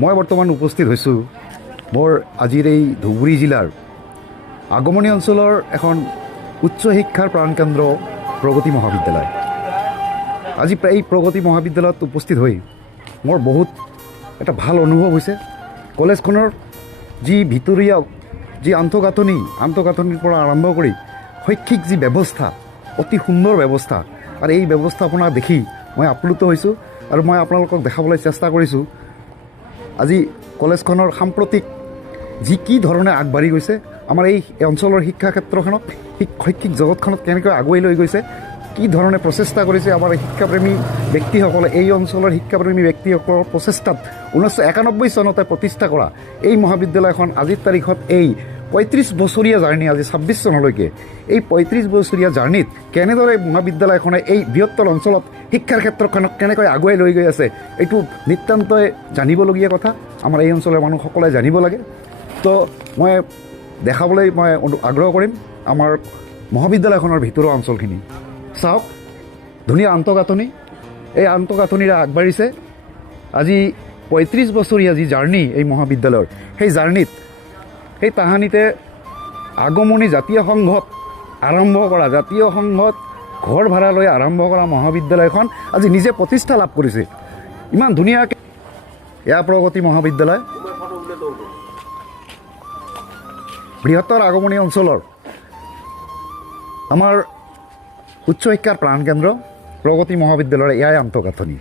মই বৰ্তমান উপস্থিত হৈছোঁ মোৰ আজিৰ এই ধুবুৰী জিলাৰ আগমনী অঞ্চলৰ এখন উচ্চ শিক্ষাৰ প্ৰাণকেন্দ্ৰ প্ৰগতি মহাবিদ্যালয়। আজি এই প্ৰগতি মহাবিদ্যালয়ত উপস্থিত হৈ মোৰ বহুত এটা ভাল অনুভৱ হৈছে। কলেজখনৰ যি ভিতৰীয়া যি আন্তঃগাঁথনিৰ পৰা আৰম্ভ কৰি শৈক্ষিক যি ব্যৱস্থা, অতি সুন্দৰ ব্যৱস্থা, আৰু এই ব্যৱস্থাপনা দেখি মই আপ্লুত হৈছোঁ। আৰু মই আপোনালোকক দেখাবলৈ চেষ্টা কৰিছোঁ আজি কলেজখনৰ সাম্প্ৰতিক যি কি ধৰণে আগবাঢ়ি গৈছে, আমাৰ এই অঞ্চলৰ শিক্ষা ক্ষেত্ৰখনক শৈক্ষিক জগতখনত কেনেকৈ আগুৱাই লৈ গৈছে, কি ধৰণে প্ৰচেষ্টা কৰিছে আমাৰ শিক্ষাপ্ৰেমী ব্যক্তিসকলে। এই অঞ্চলৰ শিক্ষাপ্ৰেমী ব্যক্তিসকলৰ প্ৰচেষ্টাত 1991 চনতে প্ৰতিষ্ঠা কৰা এই মহাবিদ্যালয়খন আজিৰ তাৰিখত এই 35 বছৰীয়া জাৰ্ণি, আজি 26 চনলৈকে এই 35 বছৰীয়া জাৰ্ণিত কেনেদৰে মহাবিদ্যালয়খনে এই বৃহত্তৰ অঞ্চলত শিক্ষাৰ ক্ষেত্ৰখনক কেনেকৈ আগুৱাই লৈ গৈ আছে, এইটো নিতান্তই জানিবলগীয়া কথা। আমাৰ এই অঞ্চলৰ মানুহসকলে জানিব লাগে। তো মই দেখাবলৈ আগ্ৰহ কৰিম আমাৰ মহাবিদ্যালয়খনৰ ভিতৰৰ অঞ্চলখিনি। চাওক, ধুনীয়া আন্তঃগাঁথনি, এই আন্তঃগাঁথনিৰে আগবাঢ়িছে। আজি 35 বছৰীয়া যি জাৰ্ণি এই মহাবিদ্যালয়ৰ, সেই জাৰ্ণিত, সেই তাহানিতে আগমনী জাতীয় সংঘত আৰম্ভ কৰা, জাতীয় সংঘত ঘৰ ভাড়া লৈ আৰম্ভ কৰা মহাবিদ্যালয়খন আজি নিজে প্ৰতিষ্ঠা লাভ কৰিছে। ইমান ধুনীয়াকৈ এয়া প্ৰগতি মহাবিদ্যালয়, বৃহত্তৰ আগমনী অঞ্চলৰ আমাৰ উচ্চ শিক্ষাৰ প্ৰাণকেন্দ্ৰ প্ৰগতি মহাবিদ্যালয়ৰ এয়াই আন্তঃগাঁথনি।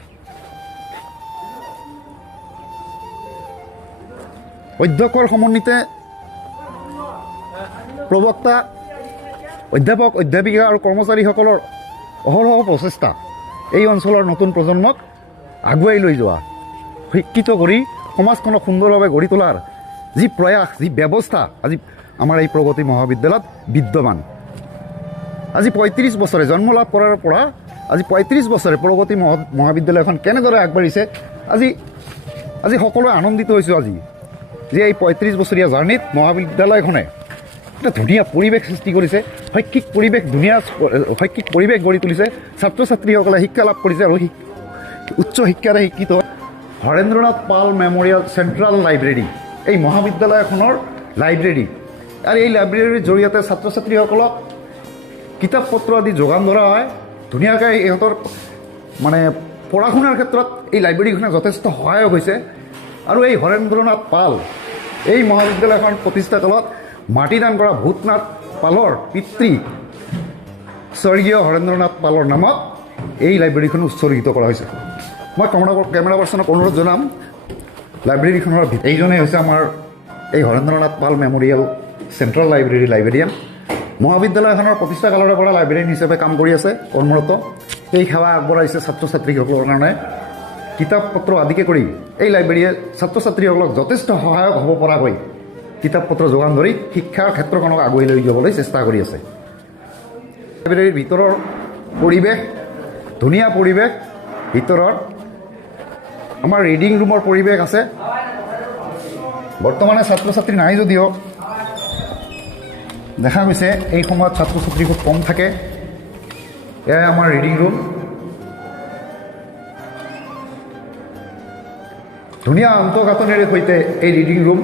অধ্যক্ষৰ সমন্বিতে প্ৰবক্তা, অধ্যাপক, অধ্যাপিকা আৰু কৰ্মচাৰীসকলৰ অহৰহ প্ৰচেষ্টা এই অঞ্চলৰ নতুন প্ৰজন্মক আগুৱাই লৈ যোৱা, শিক্ষিত কৰি সমাজখনক সুন্দৰভাৱে গঢ়ি তোলাৰ যি প্ৰয়াস, যি ব্যৱস্থা আজি আমাৰ এই প্ৰগতি মহাবিদ্যালয়ত বিদ্যমান। আজি 35 বছৰে জন্ম লাভ কৰাৰ পৰা আজি 35 বছৰে প্ৰগতি মহাবিদ্যালয়খন কেনেদৰে আগবাঢ়িছে, আজি সকলোৱে আনন্দিত হৈছোঁ আজি যে এই 35 বছৰীয়া জাৰ্ণিত মহাবিদ্যালয়খনে এটা ধুনীয়া পৰিৱেশ সৃষ্টি কৰিছে, শৈক্ষিক পৰিৱেশ গঢ়ি তুলিছে। ছাত্ৰ ছাত্ৰীসকলে শিক্ষা লাভ কৰিছে আৰু উচ্চ শিক্ষাৰে শিক্ষিত। হৰেন্দ্ৰনাথ পাল মেমৰিয়েল চেণ্ট্ৰেল লাইব্ৰেৰী এই মহাবিদ্যালয়খনৰ লাইব্ৰেৰী, আৰু এই লাইব্ৰেৰীৰ জৰিয়তে ছাত্ৰ ছাত্ৰীসকলক কিতাপ পত্ৰ আদি যোগান ধৰা হয়। ধুনীয়াকৈ ইহঁতৰ পঢ়া শুনাৰ ক্ষেত্ৰত এই লাইব্ৰেৰীখনে যথেষ্ট সহায়ক হৈছে। আৰু এই হৰেন্দ্ৰনাথ পাল এই মহাবিদ্যালয়খন প্ৰতিষ্ঠা কালত মাটিদান কৰা ভূতনাথ পালৰ পিতৃ স্বৰ্গীয় হৰেন্দ্ৰনাথ পালৰ নামত এই লাইব্ৰেৰীখন উৎসৰ্গিত কৰা হৈছে। মই কেমেৰা পাৰ্চনক অনুৰোধ জনাম, লাইব্ৰেৰীখনৰ এইজনেই হৈছে আমাৰ এই হৰেন্দ্ৰনাথ পাল মেমৰিয়েল চেণ্ট্ৰেল লাইব্ৰেৰিয়ান। মহাবিদ্যালয়খনৰ প্ৰতিষ্ঠা কালৰে পৰা লাইব্ৰেৰিয়ান হিচাপে কাম কৰি আছে, কৰ্মৰত। এই সেৱা আগবঢ়াইছে ছাত্ৰ ছাত্ৰীসকলৰ কাৰণে। কিতাপ পত্ৰ আদিকে কৰি এই লাইব্ৰেৰীয়ে ছাত্ৰ ছাত্ৰীসকলক যথেষ্ট সহায়ক হ'ব পৰাকৈ কিতাপ পত্ৰ যোগান ধৰি শিক্ষাৰ ক্ষেত্ৰখনক আগুৱাই লৈ যাবলৈ চেষ্টা কৰি আছে। লাইব্ৰেৰীৰ ভিতৰৰ পৰিৱেশ, ধুনীয়া পৰিৱেশ। ভিতৰত আমাৰ ৰিডিং ৰুমৰ পৰিৱেশ আছে। বৰ্তমানে ছাত্ৰ ছাত্ৰী নাই যদিও দেখা গৈছে এই সময়ত ছাত্ৰ ছাত্ৰী খুব কম থাকে। এয়াই আমাৰ ৰিডিং ৰুম, ধুনীয়া আন্তঃগাঁথনিৰে সৈতে এই ৰিডিং ৰুম।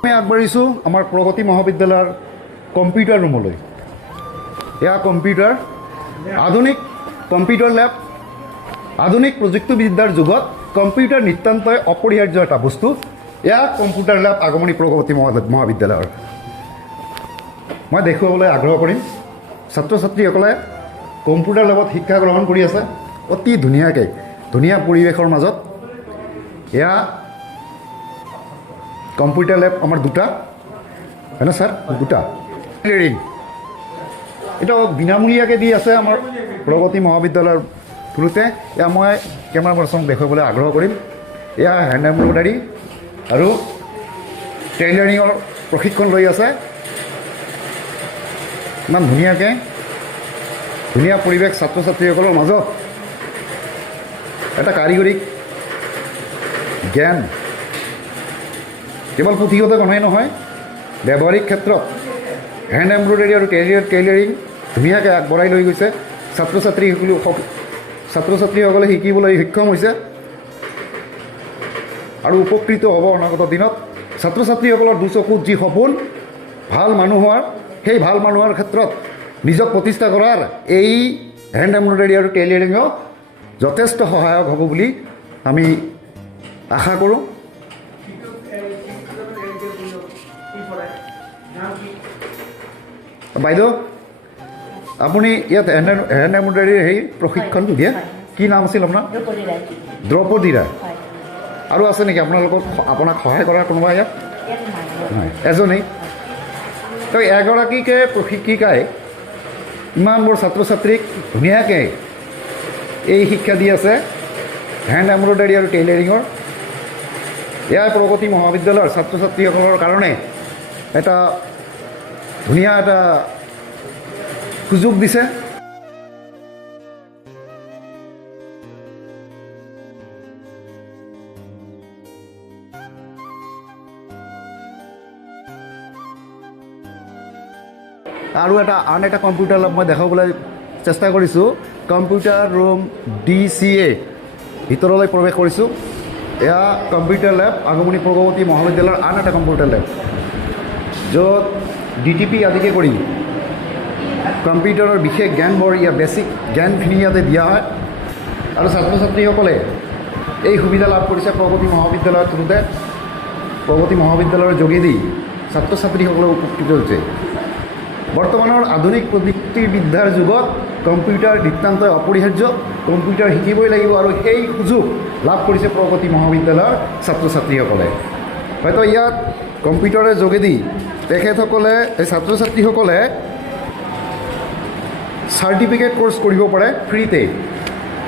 আমি আগবাঢ়িছোঁ আমাৰ প্ৰগতি মহাবিদ্যালয়ৰ কম্পিউটাৰ ৰুমলৈ। এয়া কম্পিউটাৰ, আধুনিক কম্পিউটাৰ লেব। আধুনিক প্ৰযুক্তিবিদ্যাৰ যুগত কম্পিউটাৰ নিতান্তই অপৰিহাৰ্য এটা বস্তু। এয়া কম্পিউটাৰ লেব আগমনী প্ৰগতি মহাবিদ্যালয়ৰ। মই দেখুৱাবলৈ আগ্ৰহ কৰিম। ছাত্ৰ ছাত্ৰীসকলে কম্পিউটাৰ লেবত শিক্ষা গ্ৰহণ কৰি আছে অতি ধুনীয়াকৈ, ধুনীয়া পৰিৱেশৰ মাজত। এয়া কম্পিউটাৰ লেব আমাৰ দুটা, হয়নে ছাৰ? দুটা ৰিং এইটো বিনামূলীয়াকৈ দি আছে আমাৰ প্ৰগতি মহাবিদ্যালয়ৰ থ্ৰুতে। এয়া মই কেমেৰা পাৰ্চনক দেখুৱাবলৈ আগ্ৰহ কৰিম। এয়া হেণ্ড এম্ব্ৰইডাৰী আৰু টেইলাৰিঙৰ প্ৰশিক্ষণ লৈ আছে। ইমান ধুনীয়াকৈ, ধুনীয়া পৰিৱেশ ছাত্ৰ ছাত্ৰীসকলৰ মাজত এটা কাৰিকৰী জ্ঞান কেৱল পুথিগত কথাই নহয়, ব্যৱহাৰিক ক্ষেত্ৰত হেণ্ড এমব্ৰইডাৰী আৰু টেইলাৰিং ধুনীয়াকৈ আগবঢ়াই লৈ গৈছে। ছাত্ৰছাত্ৰীসকলে শিকিবলৈ সক্ষম হৈছে আৰু উপকৃত হ'ব অনাগত দিনত। ছাত্ৰ ছাত্ৰীসকলৰ দুচকুত যি সপোন ভাল মানুহ হোৱাৰ, সেই ভাল মানুহৰ ক্ষেত্ৰত নিজক প্ৰতিষ্ঠা কৰাৰ এই হেণ্ড এমব্ৰইডাৰী আৰু টেইলাৰিঙো যথেষ্ট সহায়ক হ'ব বুলি আমি আশা কৰোঁ। বাইদেউ, আপুনি ইয়াত হেণ্ড এমব্ৰইডাৰীৰ সেই প্ৰশিক্ষণটো দিয়ে, কি নাম আছিল আপোনাৰ? দ্ৰৌপদী ৰায়। আৰু আছে নেকি আপোনাক সহায় কৰা কোনোবা ইয়াত? এজনেই। তো এগৰাকীকে প্ৰশিক্ষিকাই ইমানবোৰ ছাত্ৰ ছাত্ৰীক ধুনীয়াকৈ এই শিক্ষা দি আছে হেণ্ড এমব্ৰইডাৰী আৰু টেইলাৰিঙৰ। এয়াই প্ৰগতি মহাবিদ্যালয়ৰ ছাত্ৰ ছাত্ৰীসকলৰ কাৰণে এটা ধুনীয়া এটা সুযোগ দিছে। আৰু আন এটা কম্পিউটাৰ লেব মই দেখাবলৈ চেষ্টা কৰিছোঁ। কম্পিউটাৰ ৰুম DCA ভিতৰলৈ প্ৰৱেশ কৰিছোঁ। এয়া কম্পিউটাৰ লেব, আগমনী প্ৰগতি মহাবিদ্যালয়ৰ আন এটা কম্পিউটাৰ লেব, য'ত DTP আদিকে কৰি কম্পিউটাৰৰ বিশেষ জ্ঞানবোৰ, ইয়াৰ বেছিক জ্ঞানখিনি ইয়াতে দিয়া হয়। আৰু ছাত্ৰ ছাত্ৰীসকলে এই সুবিধা লাভ কৰিছে প্ৰগতি মহাবিদ্যালয়ৰ থ্ৰুতে। প্ৰগতি মহাবিদ্যালয়ৰ যোগেদি ছাত্ৰ ছাত্ৰীসকলে উপকৃত হৈছে। বৰ্তমানৰ আধুনিক প্ৰযুক্তিবিদ্যাৰ যুগত কম্পিউটাৰ নিতান্তই অপৰিহাৰ্য। কম্পিউটাৰ শিকিবই লাগিব আৰু সেই সুযোগ লাভ কৰিছে প্ৰগতি মহাবিদ্যালয়ৰ ছাত্ৰ ছাত্ৰীসকলে। হয়তো ইয়াত কম্পিউটাৰৰ যোগেদি তেখেতসকলে, এই ছাত্ৰ ছাত্ৰীসকলে চাৰ্টিফিকেট কোৰ্চ কৰিব পাৰে ফ্ৰীতে।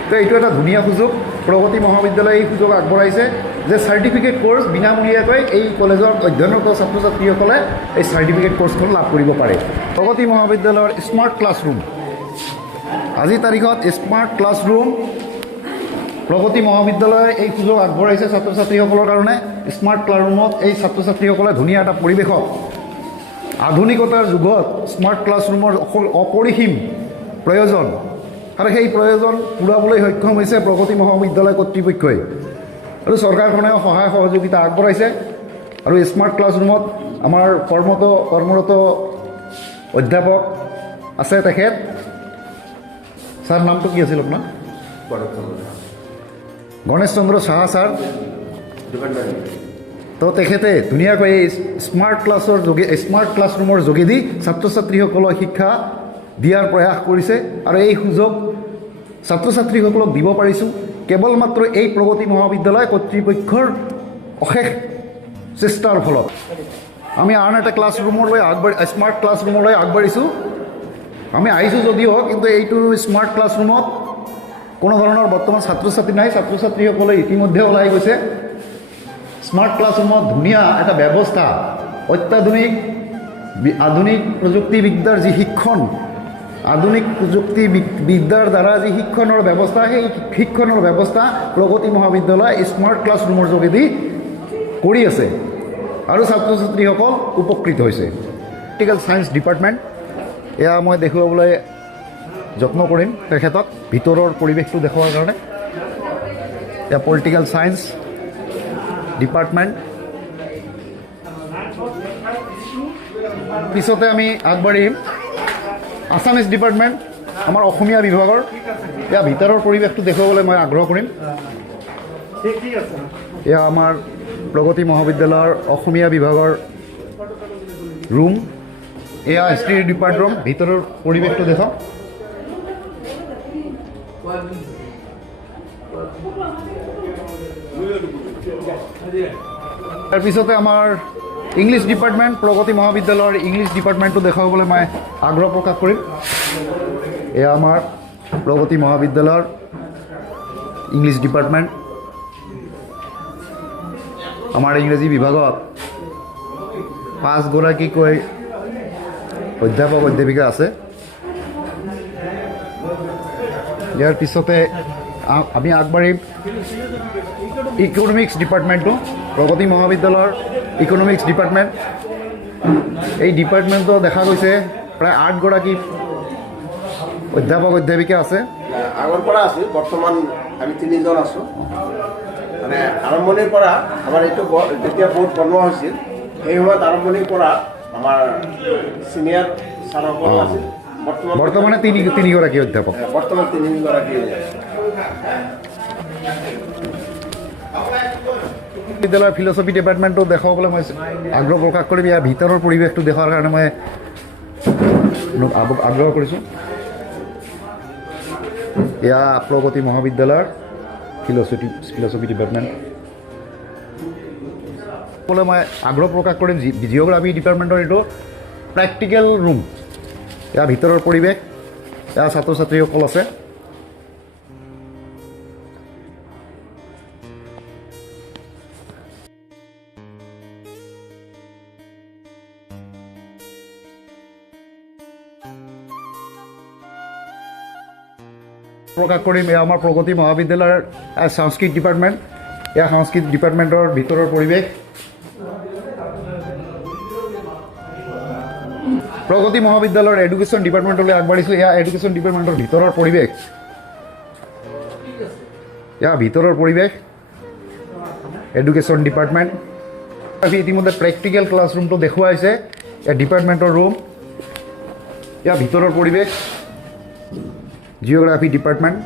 তো এইটো এটা ধুনীয়া সুযোগ। প্ৰগতি মহাবিদ্যালয়ে এই সুযোগ আগবঢ়াইছে যে চাৰ্টিফিকেট কোৰ্চ বিনামূলীয়াকৈ এই কলেজৰ অধ্যয়নৰত ছাত্ৰ ছাত্ৰীসকলে এই চাৰ্টিফিকেট কোৰ্চখন লাভ কৰিব পাৰে। প্ৰগতি মহাবিদ্যালয়ৰ স্মাৰ্ট ক্লাছৰুম, আজিৰ তাৰিখত স্মাৰ্ট ক্লাছৰুম প্ৰগতি মহাবিদ্যালয়ে এই সুযোগ আগবঢ়াইছে ছাত্ৰ ছাত্ৰীসকলৰ কাৰণে। স্মাৰ্ট ক্লাছৰুমত এই ছাত্ৰ ছাত্ৰীসকলে ধুনীয়া এটা পৰিৱেশত, আধুনিকতাৰ যুগত স্মাৰ্ট ক্লাছৰুমৰ অপৰিসীম প্ৰয়োজন, আৰু সেই প্ৰয়োজন পূৰাবলৈ সক্ষম হৈছে প্ৰগতি মহাবিদ্যালয় কৰ্তৃপক্ষই। আৰু চৰকাৰখনেও সহায় সহযোগিতা আগবঢ়াইছে। আৰু স্মাৰ্ট ক্লাছৰুমত আমাৰ কৰ্মৰত অধ্যাপক আছে। তেখেত ছাৰ, নামটো কি আছিল আপোনাৰ? গণেশ চন্দ্ৰ সাহা ছাৰ। তো তেখেতে ধুনীয়াকৈ এই স্মাৰ্ট ক্লাছৰুমৰ যোগেদি ছাত্ৰ ছাত্ৰীসকলক শিক্ষা দিয়াৰ প্ৰয়াস কৰিছে। আৰু এই সুযোগ ছাত্ৰ ছাত্ৰীসকলক দিব পাৰিছোঁ কেৱল মাত্ৰ এই প্ৰগতি মহাবিদ্যালয় কৰ্তৃপক্ষৰ অশেষ চেষ্টাৰ ফলত। আমি আন এটা স্মাৰ্ট ক্লাছৰুমলৈ আগবাঢ়িছোঁ। আমি আহিছোঁ যদিও, কিন্তু এইটো স্মাৰ্ট ক্লাছৰুমত কোনো ধৰণৰ বৰ্তমান ছাত্ৰ ছাত্ৰী নাই। ছাত্ৰ ছাত্ৰীসকলে ইতিমধ্যে ওলাই গৈছে। স্মাৰ্ট ক্লাছৰুমত ধুনীয়া এটা ব্যৱস্থা, আধুনিক প্ৰযুক্তিবিদ্যাৰ যি শিক্ষণ, আধুনিক প্ৰযুক্তিবিদ্যাৰ দ্বাৰা যি শিক্ষণৰ ব্যৱস্থা, সেই শিক্ষণৰ ব্যৱস্থা প্ৰগতি মহাবিদ্যালয় স্মাৰ্ট ক্লাছৰুমৰ যোগেদি কৰি আছে আৰু ছাত্ৰ ছাত্ৰীসকল উপকৃত হৈছে। পলিটিকেল ছায়েন্স ডিপাৰ্টমেণ্ট, এয়া মই দেখুৱাবলৈ যত্ন কৰিম তেখেতক ভিতৰৰ পৰিৱেশটো দেখুৱাৰ কাৰণে। এয়া পলিটিকেল ছায়েন্স ডিপাৰ্টমেণ্ট। পিছতে আমি আগবাঢ়িম আছামিজ ডিপাৰ্টমেণ্ট, আমাৰ অসমীয়া বিভাগৰ। এয়া ভিতৰৰ পৰিৱেশটো দেখুৱাবলৈ মই আগ্ৰহ কৰিম। এয়া আমাৰ প্ৰগতি মহাবিদ্যালয়ৰ অসমীয়া বিভাগৰ ৰুম। এয়া হিষ্ট্ৰী ডিপাৰ্টমেণ্ট, ভিতৰৰ পৰিৱেশটো দেখাওক। তাৰপিছতে আমাৰ ইংলিছ ডিপাৰ্টমেণ্ট, প্ৰগতি মহাবিদ্যালয়ৰ ইংলিছ ডিপাৰ্টমেণ্টটো দেখুৱাবলৈ মই আগ্ৰহ প্ৰকাশ কৰিম। এয়া আমাৰ প্ৰগতি মহাবিদ্যালয়ৰ ইংলিছ ডিপাৰ্টমেণ্ট। আমাৰ ইংৰাজী বিভাগত 5 গৰাকীকৈ অধ্যাপক অধ্যাপিকা আছে। ইয়াৰ পিছতে আমি আগবাঢ়িম ইকনমিক্স ডিপাৰ্টমেণ্টটো, প্ৰগতি মহাবিদ্যালয়ৰ ইকনমিক্স ডিপাৰ্টমেণ্ট। এই ডিপাৰ্টমেণ্টত দেখা গৈছে প্ৰায় 8 গৰাকী অধ্যাপক অধ্যাপিকা আছে। আগৰ পৰা আছিল, বৰ্তমান আমি 3জন আছোঁ। মানে আৰম্ভণিৰ পৰা আমাৰ এইটো যেতিয়া বোৰ্ড বনোৱা হৈছিল সেই সময়ত আৰম্ভণিৰ পৰা আমাৰ ছিনিয়ৰ ছাৰসকল আছিল। বৰ্তমানে তিনিগৰাকী অধ্যাপক। বৰ্তমান 3গৰাকী। বিদ্যালয়ৰ ফিলচফি ডিপাৰ্টমেণ্টটো দেখুৱাবলৈ মই আগ্ৰহ প্ৰকাশ কৰিম। ইয়াৰ ভিতৰৰ পৰিৱেশটো দেখুৱাৰ কাৰণে মই আগ্ৰহ কৰিছোঁ। এয়া প্ৰগতি মহাবিদ্যালয়ৰ ফিলচফি ডিপাৰ্টমেণ্ট ক'বলৈ মই আগ্ৰহ প্ৰকাশ কৰিম। জিঅ'গ্ৰাফি ডিপাৰ্টমেণ্টৰ এইটো প্ৰেক্টিকেল ৰুম। ইয়াৰ ভিতৰৰ পৰিৱেশ, ইয়াৰ ছাত্ৰ ছাত্ৰীসকল আছে। প্ৰকাশ কৰিম এয়া আমাৰ প্ৰগতি মহাবিদ্যালয়ৰ সংস্কৃত ডিপাৰ্টমেণ্ট। এয়া সংস্কৃত ডিপাৰ্টমেণ্টৰ ভিতৰৰ পৰিৱেশ। প্ৰগতি মহাবিদ্যালয়ৰ এডুকেশ্যন ডিপাৰ্টমেণ্টলৈ আগবাঢ়িছোঁ। এয়া এডুকেশ্যন ডিপাৰ্টমেণ্টৰ ভিতৰৰ পৰিৱেশ। এয়া ভিতৰৰ পৰিৱেশ এডুকেশ্যন ডিপাৰ্টমেণ্ট। ইতিমধ্যে প্ৰেক্টিকেল ক্লাছৰুমটো দেখুওৱা হৈছে। এয়া ডিপাৰ্টমেণ্টৰ ৰুম। এয়া ভিতৰৰ পৰিৱেশ জিঅ'গ্ৰাফি ডিপাৰ্টমেণ্ট।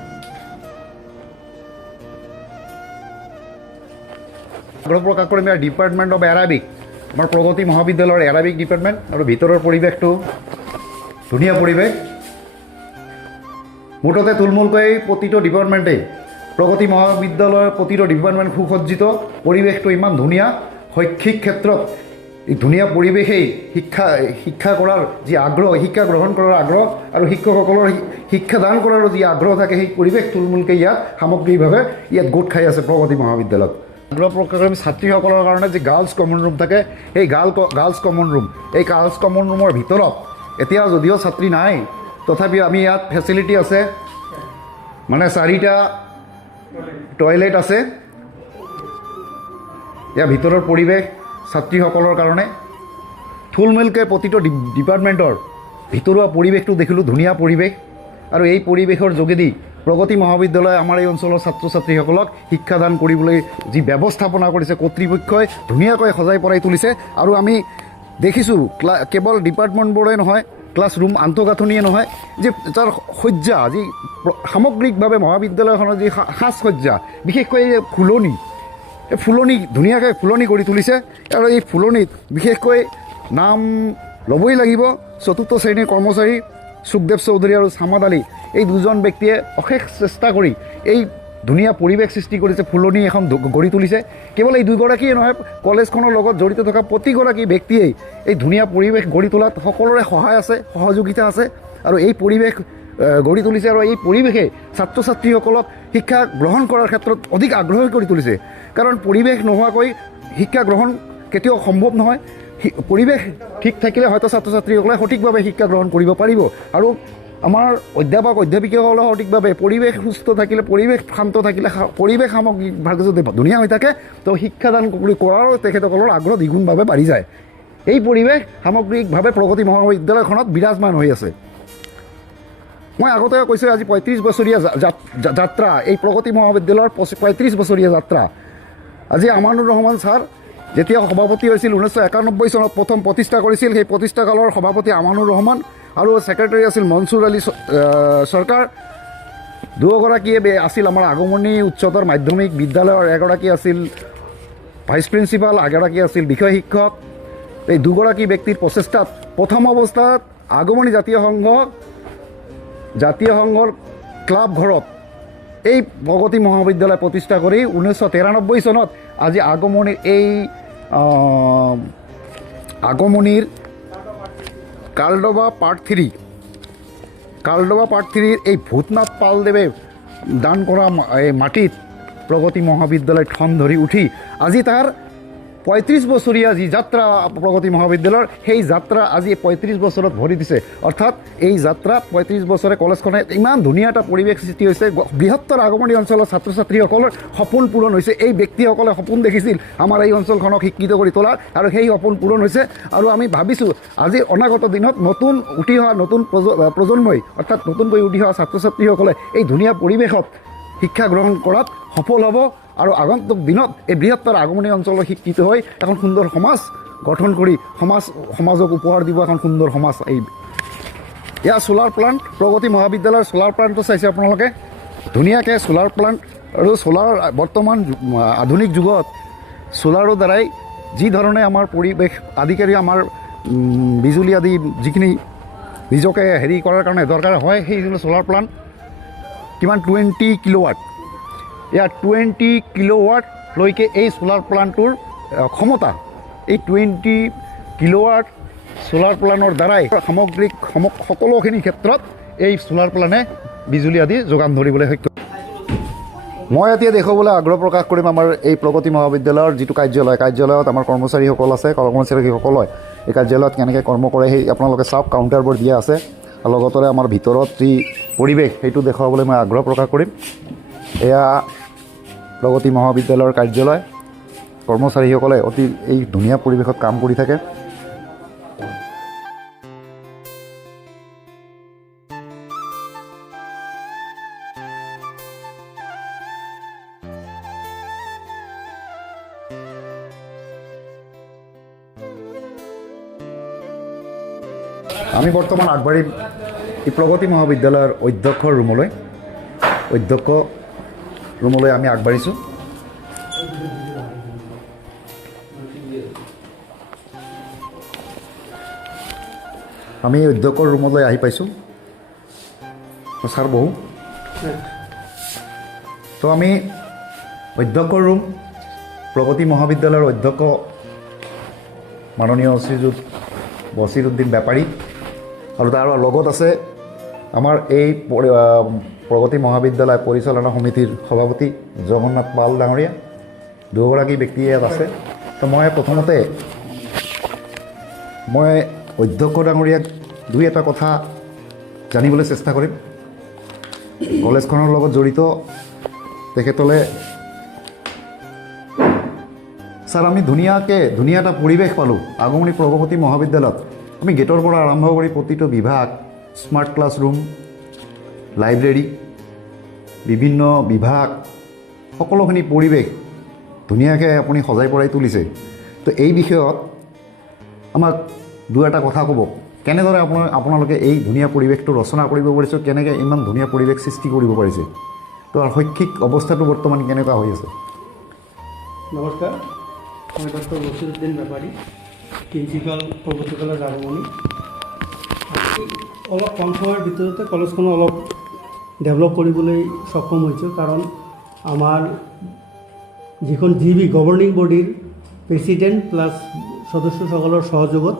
আগ্ৰহ প্ৰকাশ কৰিম ইয়াৰ ডিপাৰ্টমেণ্ট অফ এৰাবিক, আমাৰ প্ৰগতি মহাবিদ্যালয়ৰ এৰাবিক ডিপাৰ্টমেণ্ট। আৰু ভিতৰৰ পৰিৱেশটো ধুনীয়া পৰিৱেশ। মুঠতে থুলমূলকৈ প্ৰতিটো ডিপাৰ্টমেণ্টেই প্ৰগতি মহাবিদ্যালয়ৰ প্ৰতিটো ডিপাৰ্টমেণ্ট সুসজ্জিত। পৰিৱেশটো ইমান ধুনীয়া। শৈক্ষিক ক্ষেত্ৰত এই ধুনীয়া পৰিৱেশেই শিক্ষা কৰাৰ যি আগ্ৰহ, শিক্ষা গ্ৰহণ কৰাৰ আগ্ৰহ আৰু শিক্ষকসকলৰ শিক্ষাদান কৰাৰো যি আগ্ৰহ থাকে, সেই পৰিৱেশ থুলমূলকৈ ইয়াত সামগ্ৰিকভাৱে ইয়াত গোট খাই আছে প্ৰগতি মহাবিদ্যালয়ত। আগ্ৰহ প্ৰকাশ কৰিম ছাত্ৰীসকলৰ কাৰণে যি গাৰ্লছ কমন ৰুম থাকে, সেই গাৰ্লছ কমন ৰুম, এই গাৰ্লছ কমন ৰুমৰ ভিতৰত এতিয়া যদিও ছাত্ৰী নাই, তথাপিও আমি ইয়াত ফেচিলিটি আছে। মানে 4টা টয়লেট আছে। ইয়াৰ ভিতৰৰ পৰিৱেশ ছাত্ৰীসকলৰ কাৰণে থুলমূলকৈ প্ৰতিটো ডিপাৰ্টমেণ্টৰ ভিতৰুৱা পৰিৱেশটো দেখিলোঁ। ধুনীয়া পৰিৱেশ। আৰু এই পৰিৱেশৰ যোগেদি প্ৰগতি মহাবিদ্যালয়ে আমাৰ এই অঞ্চলৰ ছাত্ৰ ছাত্ৰীসকলক শিক্ষাদান কৰিবলৈ যি ব্যৱস্থাপনা কৰিছে কৰ্তৃপক্ষই ধুনীয়াকৈ সজাই পৰাই তুলিছে। আৰু আমি দেখিছোঁ কেৱল ডিপাৰ্টমেণ্টবোৰেই নহয়, ক্লাছৰুম আন্তঃগাঁথনিয়ে নহয়, যে তাৰ সজ্জা, যি সামগ্ৰিকভাৱে মহাবিদ্যালয়খনৰ যি সাজ সজ্জা, বিশেষকৈ এই ফুলনি ধুনীয়াকৈ ফুলনি কৰি তুলিছে। আৰু এই ফুলনিত বিশেষকৈ নাম ল'বই লাগিব 4ৰ্থ শ্ৰেণীৰ কৰ্মচাৰী সুখদেৱ চৌধুৰী আৰু ছামাদ আলী, এই দুজন ব্যক্তিয়ে অশেষ চেষ্টা কৰি এই ধুনীয়া পৰিৱেশ সৃষ্টি কৰিছে, ফুলনি এখন গঢ়ি তুলিছে। কেৱল এই দুগৰাকীয়ে নহয়, কলেজখনৰ লগত জড়িত থকা প্ৰতিগৰাকী ব্যক্তিয়েই এই ধুনীয়া পৰিৱেশ গঢ়ি তোলাত সকলোৰে সহায় আছে, সহযোগিতা আছে। আৰু এই পৰিৱেশ গঢ়ি তুলিছে। আৰু এই পৰিৱেশে ছাত্ৰ ছাত্ৰীসকলক শিক্ষা গ্ৰহণ কৰাৰ ক্ষেত্ৰত অধিক আগ্ৰহী কৰি তুলিছে। কাৰণ পৰিৱেশ নোহোৱাকৈ শিক্ষা গ্ৰহণ কেতিয়াও সম্ভৱ নহয়। পৰিৱেশ ঠিক থাকিলে হয়তো ছাত্ৰ ছাত্ৰীসকলে সঠিকভাৱে শিক্ষা গ্ৰহণ কৰিব পাৰিব। আৰু আমাৰ অধ্যাপক অধ্যাপিকাসকলে সঠিকভাৱে পৰিৱেশ সুস্থ থাকিলে, পৰিৱেশ শান্ত থাকিলে, পৰিৱেশ সামগ্ৰিকভাৱে যদি ধুনীয়া হৈ থাকে, তো শিক্ষাদান কৰাৰো তেখেতসকলৰ আগ্ৰহ দ্বিগুণভাৱে বাঢ়ি যায়। এই পৰিৱেশ সামগ্ৰিকভাৱে প্ৰগতি মহাবিদ্যালয়খনত বিৰাজমান হৈ আছে। মই আগতে কৈছোঁ, আজি 35 বছৰীয়া যাত্ৰা, এই প্ৰগতি মহাবিদ্যালয়ৰ 35 বছৰীয়া যাত্ৰা। আজি আমানুৰ ৰহমান ছাৰ যেতিয়া সভাপতি হৈছিল 1991 চনত প্ৰথম প্ৰতিষ্ঠা কৰিছিল, সেই প্ৰতিষ্ঠাকালৰ সভাপতি আমানুৰ ৰহমান আৰু ছেক্ৰেটাৰী আছিল মনছুৰ আলী চৰকাৰ। দুয়োগৰাকীয়ে আছিল আমাৰ আগমনী উচ্চতৰ মাধ্যমিক বিদ্যালয়ৰ। এগৰাকী আছিল ভাইচ প্ৰিন্সিপাল, এগৰাকী আছিল বিষয় শিক্ষক। এই দুগৰাকী ব্যক্তিৰ প্ৰচেষ্টাত প্ৰথম অৱস্থাত আগমনী জাতীয় সংঘৰ ক্লাব ঘৰত এই প্ৰগতি মহাবিদ্যালয় প্ৰতিষ্ঠা কৰি 1993 চনত আজি আগমনীৰ কালডবা পাৰ্ট 3 এই ভূতনাথ পালদেৱে দান কৰা এই মাটিত প্ৰগতি মহাবিদ্যালয় ঠন ধৰি উঠি আজি তাৰ 35 বছৰীয়া যি যাত্ৰা প্ৰগতি মহাবিদ্যালয়ৰ, সেই যাত্ৰা আজি 35 বছৰত ভৰি দিছে। অৰ্থাৎ এই যাত্ৰা 35 বছৰে কলেজখনে ইমান ধুনীয়া এটা পৰিৱেশ সৃষ্টি হৈছে। বৃহত্তৰ আগমনী অঞ্চলৰ ছাত্ৰ ছাত্ৰীসকলৰ সপোন পূৰণ হৈছে। এই ব্যক্তিসকলে সপোন দেখিছিল আমাৰ এই অঞ্চলখনক শিক্ষিত কৰি তোলাৰ, আৰু সেই সপোন পূৰণ হৈছে। আৰু আমি ভাবিছোঁ আজি অনাগত দিনত নতুন উঠি অহা নতুন প্ৰজন্মই, অৰ্থাৎ নতুনকৈ উঠি অহা ছাত্ৰ ছাত্ৰীসকলে এই ধুনীয়া পৰিৱেশত শিক্ষা গ্ৰহণ কৰাত সফল হ'ব, আৰু আগন্তুক দিনত এই বৃহত্তৰ আগমনী অঞ্চলৰ শিক্ষিত হৈ এখন সুন্দৰ সমাজ গঠন কৰি সমাজক উপহাৰ দিব এখন সুন্দৰ সমাজ। এয়া চ'লাৰ প্লাণ্ট, প্ৰগতি মহাবিদ্যালয়ৰ চ'লাৰ প্লাণ্টটো চাইছে আপোনালোকে, ধুনীয়াকৈ চ'লাৰ প্লাণ্ট। আৰু চ'লাৰ বৰ্তমান আধুনিক যুগত চ'লাৰৰ দ্বাৰাই যি ধৰণে আমাৰ পৰিৱেশ আদি কৰি আমাৰ বিজুলী আদি যিখিনি নিজকে হেৰি কৰাৰ কাৰণে দৰকাৰ হয়, সেই চ'লাৰ প্লাণ্ট কিমান 20 কিলোৱাট, ইয়াৰ 20 কিলোৱাটলৈকে এই চ'লাৰ প্লাণ্টটোৰ ক্ষমতা। এই 20 কিলোৱাট চ'লাৰ প্লাণ্টৰ দ্বাৰাই সামগ্ৰিক সকলোখিনি ক্ষেত্ৰত এই চ'লাৰ প্লাণ্টে বিজুলী আদি যোগান ধৰিবলৈ সক্ষম। মই এতিয়া দেখুৱাবলৈ আগ্ৰহ প্ৰকাশ কৰিম আমাৰ এই প্ৰগতি মহাবিদ্যালয়ৰ যিটো কাৰ্যালয়ত আমাৰ কৰ্মচাৰীসকল আছে, কৰ্মচাৰীসকলে এই কাৰ্যালয়ত কেনেকৈ কৰ্ম কৰে সেই আপোনালোকে চাওক, কাউণ্টাৰবোৰ দিয়া আছে। লগতে আমাৰ ভিতৰত যি পৰিৱেশ সেইটো দেখুৱাবলৈ মই আগ্ৰহ প্ৰকাশ কৰিম। এয়া প্ৰগতি মহাবিদ্যালয়ৰ কাৰ্যালয়, কৰ্মচাৰীসকলে অতি এই ধুনীয়া পৰিৱেশত কাম কৰি থাকে। আমি বৰ্তমান আগবাঢ়িম এই প্ৰগতি মহাবিদ্যালয়ৰ অধ্যক্ষৰ ৰুমলৈ আমি আগবাঢ়িছোঁ। আমি অধ্যক্ষৰ ৰুমলৈ আহি পাইছোঁ। ছাৰ বহু তো আমি অধ্যক্ষৰ ৰুম, প্ৰগতি মহাবিদ্যালয়ৰ অধ্যক্ষ মাননীয় শ্ৰীযুত বছিৰ উদ্দিন বেপাৰী, আৰু তাৰ লগত আছে আমাৰ এই প্ৰগতি মহাবিদ্যালয় পৰিচালনা সমিতিৰ সভাপতি জগন্নাথ পাল ডাঙৰীয়া, দুগৰাকী ব্যক্তি ইয়াত আছে। তো মই প্ৰথমতে অধ্যক্ষ ডাঙৰীয়াক দুই এটা কথা জানিবলৈ চেষ্টা কৰিম। কলেজখনৰ লগত জড়িত তেখেতলে ছাৰ, আমি ধুনীয়া এটা পৰিৱেশ পালোঁ আগমনী প্ৰগতি মহাবিদ্যালয়ত। আমি গেটৰ পৰা আৰম্ভ কৰি প্ৰতিটো বিভাগ, স্মাৰ্ট ক্লাছৰুম, লাইব্ৰেৰী, বিভিন্ন বিভাগ, সকলোখিনি পৰিৱেশ ধুনীয়াকৈ আপুনি সজাই পৰাই তুলিছে। তো এই বিষয়ত আমাক দুই এটা কথা ক'ব, কেনেদৰে আপোনালোকে এই ধুনীয়া পৰিৱেশটো ৰচনা কৰিব পাৰিছে, কেনেকৈ ইমান ধুনীয়া পৰিৱেশ সৃষ্টি কৰিব পাৰিছে, তো শৈক্ষিক অৱস্থাটো বৰ্তমান কেনেকুৱা হৈ আছে? নমস্কাৰ, মই ডক্টৰ বছিৰ উদ্দিন বেপাৰী, প্ৰিন্সিপাল প্ৰগতি কলেজ আগমনী। অলপ কম সময়ৰ ভিতৰতে কলেজখন অলপ ডেভেলপ কৰিবলৈ সক্ষম হৈছোঁ, কাৰণ আমাৰ যিখন GB গভৰ্ণিং বডিৰ প্ৰেচিডেণ্ট প্লাছ সদস্যসকলৰ সহযোগত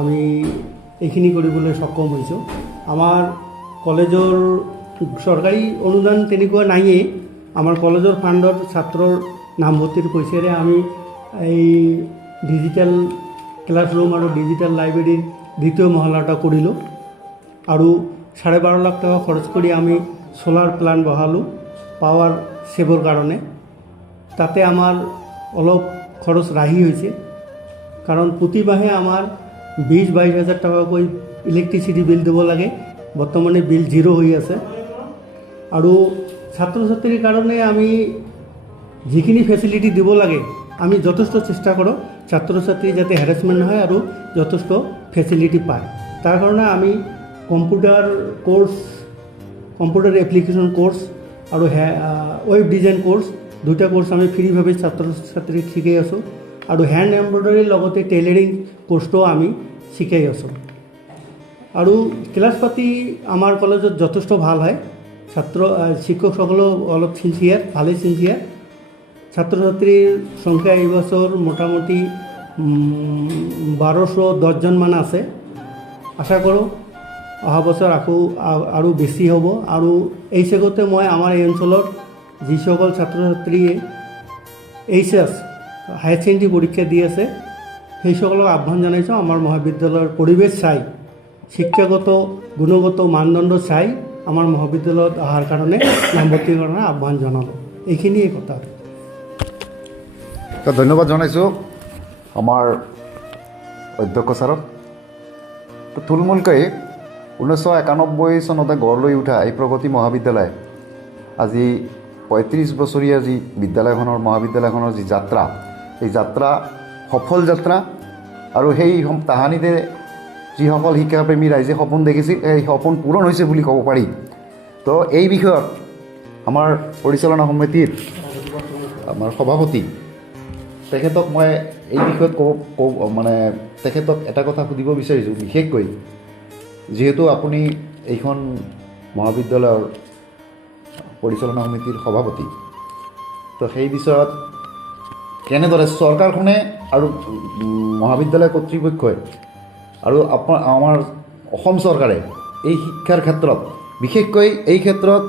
আমি এইখিনি কৰিবলৈ সক্ষম হৈছোঁ। আমাৰ কলেজৰ চৰকাৰী অনুদান তেনেকুৱা নায়েই। আমাৰ কলেজৰ ফাণ্ডৰ ছাত্ৰৰ নামভৰ্তিৰ পইচাৰে আমি এই ডিজিটেল ক্লাছৰুম আৰু ডিজিটেল লাইব্ৰেৰীৰ দ্বিতীয় মহলা এটা কৰিলোঁ, আৰু 12.5 লাখ টকা খৰচ কৰি আমি চ'লাৰ প্লাণ্ট বহালোঁ পাৱাৰ ছেভৰ কাৰণে। তাতে আমাৰ অলপ খৰচ ৰাহি হৈছে, কাৰণ প্ৰতিমাহে আমাৰ 20-22 হাজাৰ টকাকৈ ইলেক্ট্ৰিচিটি বিল দিব লাগে। বৰ্তমানে বিল 0 হৈ আছে। আৰু ছাত্ৰ ছাত্ৰীৰ কাৰণে আমি যিখিনি ফেচিলিটি দিব লাগে আমি যথেষ্ট চেষ্টা কৰোঁ, ছাত্ৰ ছাত্ৰী যাতে হেৰাছমেণ্ট নহয় আৰু যথেষ্ট ফেচিলিটি পায়। তাৰ কাৰণে আমি computer course, computer application course আৰু ৱেব ডিজাইন কোৰ্ছ, দুটা কোৰ্ছ আমি ফ্ৰীভাৱে ছাত্ৰ ছাত্ৰীক শিকাই আছোঁ। আৰু হেণ্ড এম্ব্ৰইডাৰীৰ লগতে টেইলাৰিং কোৰ্ছটো আমি শিকাই আছোঁ। আৰু ক্লাছ পাতি আমাৰ কলেজত যথেষ্ট ভাল হয়। শিক্ষকসকলেও অলপ ভালেই ছিনচিয়াৰ। ছাত্ৰ ছাত্ৰীৰ সংখ্যা এইবছৰ মোটামুটি 1210 মান আছে। আশা কৰোঁ অহা বছৰ আৰু বেছি হ'ব। আৰু এই চেগতে মই আমাৰ এই অঞ্চলৰ যিসকল ছাত্ৰ ছাত্ৰীয়ে HS হায়াৰ ছেকেণ্ডেৰী পৰীক্ষা দি আছে সেইসকলক আহ্বান জনাইছোঁ আমাৰ মহাবিদ্যালয়ৰ পৰিৱেশ চাই শিক্ষাগত গুণগত মানদণ্ড চাই আমাৰ মহাবিদ্যালয়ত অহাৰ কাৰণে নামভৰ্তিৰ কাৰণে আহ্বান জনালোঁ এইখিনিয়ে কথা তো ধন্যবাদ জনাইছোঁ আমাৰ অধ্যক্ষ ছাৰক তো থুলমূলকৈ 1991 চনতে গঢ় লৈ উঠা এই প্ৰগতি মহাবিদ্যালয় আজি 35 বছৰীয়া যি বিদ্যালয়খনৰ মহাবিদ্যালয়খনৰ যি যাত্ৰা এই যাত্ৰা সফল যাত্ৰা আৰু সেই তাহানিতে যিসকল শিক্ষাপ্ৰেমী ৰাইজে সপোন দেখিছিল সেই সপোন পূৰণ হৈছে বুলি ক'ব পাৰি তো এই বিষয়ত আমাৰ পৰিচালনা সমিতিৰ আমাৰ সভাপতি তেখেতক মই এই বিষয়ত মানে তেখেতক এটা কথা সুধিব বিচাৰিছোঁ বিশেষকৈ যিহেতু আপুনি এইখন মহাবিদ্যালয়ৰ পৰিচালনা সমিতিৰ সভাপতি তো সেই বিষয়ত কেনেদৰে চৰকাৰখনে আৰু মহাবিদ্যালয় কৰ্তৃপক্ষই আৰু আমাৰ অসম চৰকাৰে এই শিক্ষাৰ ক্ষেত্ৰত বিশেষকৈ এই ক্ষেত্ৰত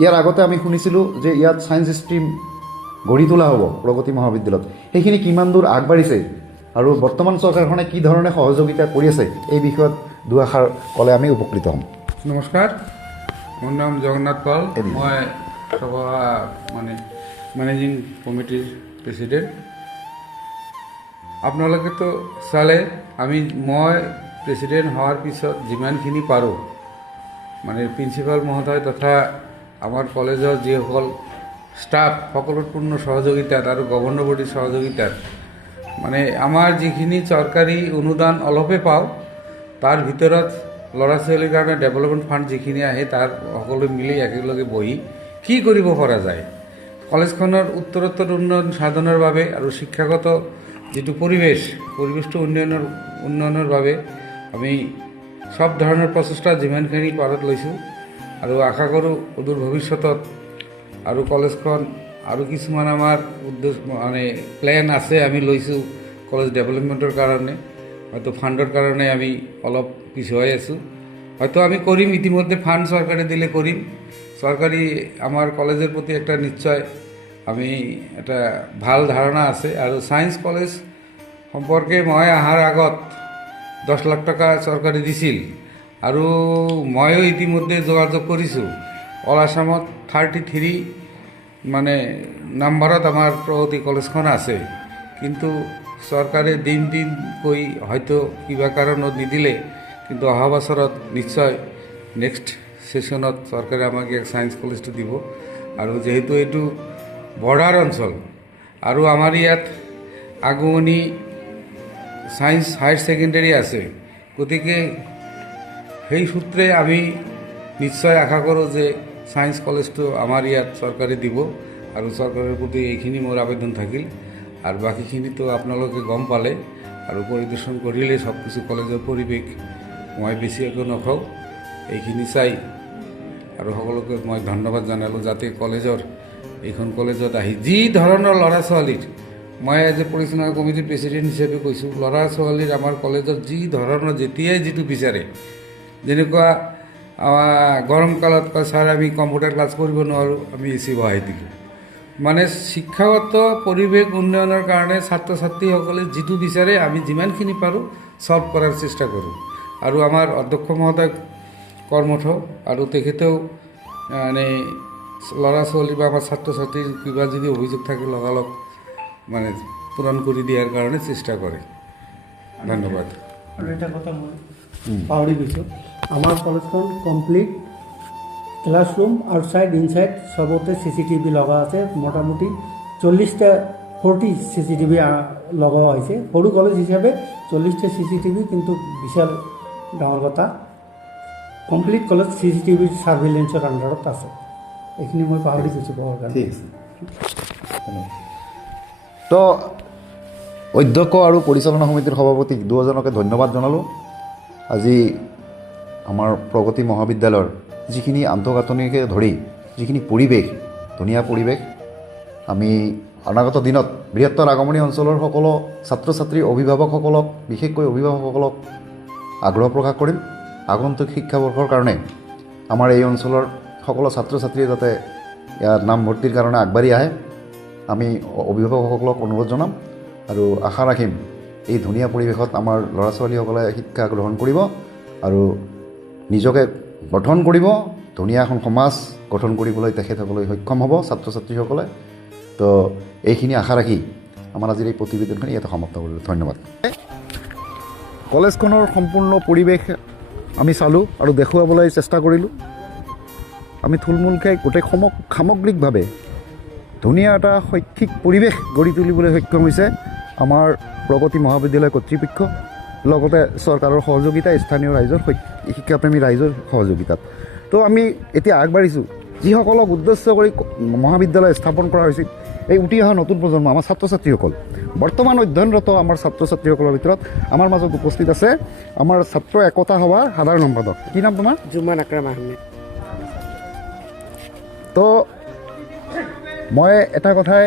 ইয়াৰ আগতে আমি শুনিছিলোঁ যে ইয়াত ছায়েন্স ষ্ট্ৰীম গঢ়ি তোলা হ'ব প্ৰগতি মহাবিদ্যালয়ত সেইখিনি কিমান দূৰ আগবাঢ়িছে আৰু বৰ্তমান চৰকাৰখনে কি ধৰণে সহযোগিতা কৰি আছে এই বিষয়ত দুআষাৰ ক'লে আমি উপকৃত হ'ম নমস্কাৰ মোৰ নাম জগন্নাথ পাল মই সভা মেনেজিং কমিটিৰ প্ৰেচিডেণ্ট আপোনালোকেতো চালে মই প্ৰেচিডেণ্ট হোৱাৰ পিছত যিমানখিনি পাৰোঁ মানে প্ৰিন্সিপাল মহোদয় তথা আমাৰ কলেজৰ যিসকল ষ্টাফ সকলোৰ পূৰ্ণ সহযোগিতাত আৰু গভৰ্ণৰ বডিৰ সহযোগিতাত মানে আমাৰ যিখিনি চৰকাৰী অনুদান অলপে পাওঁ তাৰ ভিতৰত ল'ৰা ছোৱালীৰ কাৰণে ডেভেলপমেণ্ট ফাণ্ড যিখিনি আহে তাৰ সকলোৱে মিলি একেলগে বহি কি কৰিব পৰা যায় কলেজখনৰ উত্তৰোত্তৰ উন্নয়ন সাধনৰ বাবে আৰু শিক্ষাগত যিটো পৰিৱেশটো উন্নয়নৰ বাবে আমি সব ধৰণৰ প্ৰচেষ্টা যিমানখিনি পাৰত লৈছোঁ আৰু আশা কৰোঁ অদূৰ ভৱিষ্যতত আৰু কলেজখন আৰু কিছুমান আমাৰ উদ্দেশ্য মানে প্লেন আছে আমি লৈছোঁ কলেজ ডেভেলপমেণ্টৰ কাৰণে হয়তো ফাণ্ডৰ কাৰণে আমি অলপ পিছুৱাই আছোঁ হয়তো আমি কৰিম ইতিমধ্যে ফাণ্ড চৰকাৰে দিলে কৰিম চৰকাৰী আমাৰ কলেজৰ প্ৰতি একটা নিশ্চয় আমি এটা ভাল ধাৰণা আছে আৰু ছায়েন্স কলেজ সম্পৰ্কে মই অহাৰ আগত 10 লাখ টকা চৰকাৰে দিছিল আৰু ময়ো ইতিমধ্যে যোগাযোগ কৰিছোঁ অল আসামত 33 মানে নাম্বাৰত আমাৰ প্ৰগতি কলেজখন আছে কিন্তু চৰকাৰে দিন কৈ হয়তো কিবা কাৰণত নিদিলে কিন্তু অহা বছৰত নিশ্চয় নেক্সট সেশনত চৰকাৰে আমাক এক ছায়েন্স কলেজটো দিব আৰু যেহেতু এইটো বৰ্ডাৰ অঞ্চল আৰু আমাৰ ইয়াত আগমনী ছায়েন্স হায়াৰ ছেকেণ্ডেৰী আছে গতিকে সেই সূত্ৰে আমি নিশ্চয় আশা কৰোঁ যে ছায়েন্স কলেজটো আমাৰ ইয়াত চৰকাৰে দিব আৰু চৰকাৰৰ প্ৰতি এইখিনি মোৰ আবেদন থাকিল আৰু বাকীখিনিতো আপোনালোকে গম পালে আৰু পৰিদৰ্শন কৰিলে সব কিছু কলেজৰ পৰিৱেশ মই বেছি একো নকওঁ এইখিনি চাই আৰু সকলোকে মই ধন্যবাদ জনালোঁ যাতে এইখন কলেজত আহি যি ধৰণৰ ল'ৰা ছোৱালীৰ মই এজ এ পৰিচালনা কমিটিৰ প্ৰেচিডেণ্ট হিচাপে কৈছোঁ ল'ৰা ছোৱালীৰ আমাৰ কলেজত যি ধৰণৰ যেতিয়াই যিটো বিচাৰে যেনেকুৱা গৰম কালত কয় ছাৰ আমি কম্পিউটাৰ ক্লাছ কৰিব নোৱাৰোঁ আমি এ চি বহাই দিলোঁ মানে শিক্ষাগত পৰিৱেশ উন্নয়নৰ কাৰণে ছাত্ৰ ছাত্ৰীসকলে যিটো বিচাৰে আমি যিমানখিনি পাৰোঁ সলভ কৰাৰ চেষ্টা কৰোঁ আৰু আমাৰ অধ্যক্ষ মহোদয় কৰ্মঠ আৰু তেখেতেও মানে ল'ৰা ছোৱালী বা আমাৰ ছাত্ৰ ছাত্ৰীৰ কিবা যদি অভিযোগ থাকে লগালগ মানে পূৰণ কৰি দিয়াৰ কাৰণে চেষ্টা কৰে ধন্যবাদ আৰু এটা কথা মই পাহৰি গৈছোঁ আমাৰ কলেজখন কমপ্লিট ক্লাছৰুম আউটসাইড ইনসাইড সবতে CCTV লগা আছে মোটামুটি 40 CCTV লগোৱা হৈছে সৰু কলেজ হিচাপে 40টা CCTV কিন্তু বিশাল ডাঙৰ কথা কমপ্লিট কলেজ CCTV সাৰ্ভিলেন্সৰ আণ্ডাৰত আছে এইখিনি মই পাহৰি গৈছোঁ ক'বৰ কাৰণে ঠিক আছে তো অধ্যক্ষ আৰু পৰিচালনা সমিতিৰ সভাপতি দুজনকে ধন্যবাদ জনালোঁ আজি আমাৰ প্ৰগতি মহাবিদ্যালয়ৰ যিখিনি আন্তঃগাঁথনিকে ধৰি যিখিনি পৰিৱেশ ধুনীয়া পৰিৱেশ আমি অনাগত দিনত বৃহত্তৰ আগমনী অঞ্চলৰ সকলো ছাত্ৰ ছাত্ৰী অভিভাৱকসকলক বিশেষকৈ অভিভাৱকসকলক আগ্ৰহ প্ৰকাশ কৰিম আগন্তুক শিক্ষাবৰ্ষৰ কাৰণে আমাৰ এই অঞ্চলৰ সকলো ছাত্ৰ ছাত্ৰীয়ে যাতে ইয়াত নামভৰ্তিৰ কাৰণে আগবাঢ়ি আহে আমি অভিভাৱকসকলক অনুৰোধ জনাম আৰু আশা ৰাখিম এই ধুনীয়া পৰিৱেশত আমাৰ ল'ৰা ছোৱালীসকলে শিক্ষা গ্ৰহণ কৰিব আৰু নিজকে গঠন কৰিব, ধুনীয়া এখন সমাজ গঠন কৰিবলৈ তেখেতসকলে সক্ষম হ'ব ছাত্ৰ ছাত্ৰীসকলে। তো এইখিনি আশা ৰাখি আমাৰ আজিৰ এই প্ৰতিবেদনখিনি ইয়াতে সমাপ্ত কৰিলোঁ। ধন্যবাদ। কলেজখনৰ সম্পূৰ্ণ পৰিৱেশ আমি চালোঁ আৰু দেখুৱাবলৈ চেষ্টা কৰিলোঁ। আমি থুলমূলকৈ গোটেই সামগ্ৰিকভাৱে ধুনীয়া এটা শৈক্ষিক পৰিৱেশ গঢ়ি তুলিবলৈ সক্ষম হৈছে আমাৰ প্ৰগতি মহাবিদ্যালয় কৰ্তৃপক্ষ, লগতে চৰকাৰৰ সহযোগিতা, স্থানীয় ৰাইজৰ শিক্ষাপ্ৰেমী ৰাইজৰ সহযোগিতাত। তো আমি এতিয়া আগবাঢ়িছোঁ। যিসকলক উদ্দেশ্য কৰি মহাবিদ্যালয় স্থাপন কৰা হৈছিল, এই উঠি অহা নতুন প্ৰজন্ম আমাৰ ছাত্ৰ ছাত্ৰীসকল, বৰ্তমান অধ্যয়নৰত আমাৰ ছাত্ৰ ছাত্ৰীসকলৰ ভিতৰত আমাৰ মাজত উপস্থিত আছে আমাৰ ছাত্ৰ একতা সভাৰ সাধাৰণ সম্পাদক। কি নাম তোমাৰ? জুমান আকৰাম আহমেদ। তো মই এটা কথাই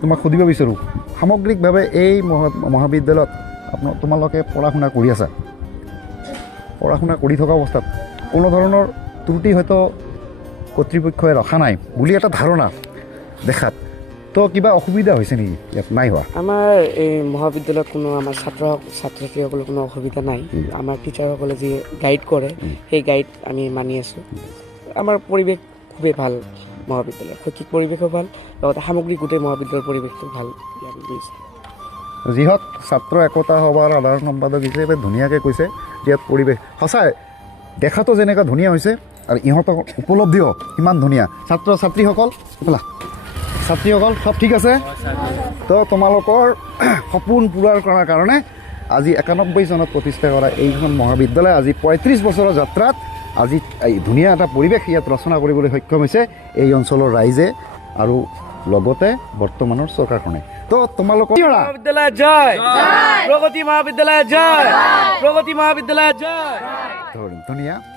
তোমাক সুধিব বিচাৰোঁ, সামগ্ৰিকভাৱে এই মহাবিদ্যালয়ত তোমালোকে পঢ়া শুনা কৰি আছা, পঢ়া শুনা কৰি থকা অৱস্থাত কোনো ধৰণৰ ত্ৰুটি হয়তো কৰ্তৃপক্ষই ৰখা নাই বুলি এটা ধাৰণা দেখাত, তো কিবা অসুবিধা হৈছে নেকি? ইয়াত নাই হোৱা? আমাৰ এই মহাবিদ্যালয়ত কোনো আমাৰ ছাত্ৰ ছাত্ৰীসকলৰ কোনো অসুবিধা নাই। আমাৰ টিচাৰসকলে যি গাইড কৰে সেই গাইড আমি মানি আছোঁ। আমাৰ পৰিৱেশ খুবেই ভাল, মহাবিদ্যালয়ৰ শৈক্ষিক পৰিৱেশো ভাল, লগতে সামগ্ৰিক গোটেই মহাবিদ্যালয়ৰ পৰিৱেশটো ভাল। যিহক ছাত্ৰ একতা সভাৰ সাধাৰণ সম্পাদক হিচাপে ধুনীয়াকৈ কৈছে, ইয়াত পৰিৱেশ সঁচাই দেখাতো যেনেকৈ ধুনীয়া হৈছে আৰু ইহঁতৰ উপলব্ধিও ইমান ধুনীয়া। ছাত্ৰ ছাত্ৰীসকল ছাত্ৰীসকল চব ঠিক আছে? তো তোমালোকৰ সপোন পূৰাৰ কৰাৰ কাৰণে আজি 91 চনত প্ৰতিষ্ঠা কৰা এইখন মহাবিদ্যালয় আজি 35 বছৰৰ যাত্ৰাত আজি এই ধুনীয়া এটা পৰিৱেশ ইয়াত ৰচনা কৰিবলৈ সক্ষম হৈছে এই অঞ্চলৰ ৰাইজে আৰু লগতে বৰ্তমানৰ চৰকাৰখনে। তো তোমালোকৰ মহাবিদ্যালয় জয়, প্ৰগতি মহাবিদ্যালয় জয়, প্ৰগতি মহাবিদ্যালয় জয়। ধন্যবাদ।